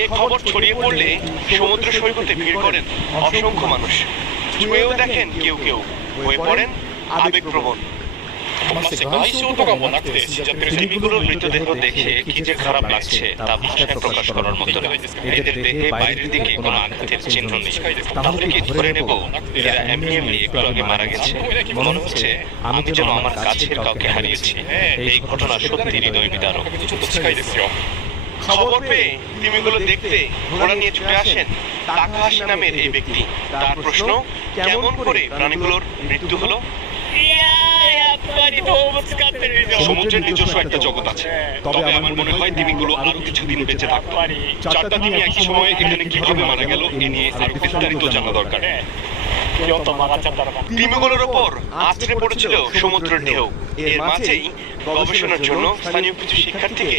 এই খবর ছড়িয়ে পড়লে সমুদ্র সৈকতে ভিড় করেন অসংখ্য মানুষ। ছুঁয়েও দেখেন কেউ কেউ, হয়ে পড়েন আবেগপ্রবণ। 外傷とかもなくて死んじゃってる人 তিমিগুলোর মৃতদেহ দেখে কি যে খারাপ লাগছে তা ভাষায় প্রকাশ করার মতো নয়। এদের দেহে বাইরের দিকে কোনো আঘাতের চিহ্ন নেই। তাহলে কি ধরে নেব এরা এমনি এমনি একটু আগে মারা গেছে? মনে হচ্ছে আমি যেন আমার কাছের কাউকে হারিয়েছি। এই ঘটনা সত্যি হৃদয় বিদারক। ちょっと近いですよ。 খবর পেয়ে তিমিগুলো দেখতে ঘোড়া নিয়ে ছুটে আসেন তাকাহাশি নামের এই ব্যক্তি। তার প্রশ্ন, কেমন করে প্রাণীগুলোর মৃত্যু হলো? いやー、やっぱり動物飼ってる以上 সমুদ্রের নিজস্ব একটা জগৎ আছে, তবে আমার মনে হয় তিমিগুলো আরো কিছুদিন বেঁচে থাকতো। চারটা তিমি একই সময়ে এখানে কিভাবে মারা গেল এ নিয়ে আরো বিস্তারিত জানা দরকার। ちょっと曲がっちゃったのかな。 তিমিগুলোর ওপর আছড়ে পড়েছিল সমুদ্রের ঢেউ। এর মাঝেই গবেষণার জন্য স্থানীয় কিছু শিক্ষার্থীকে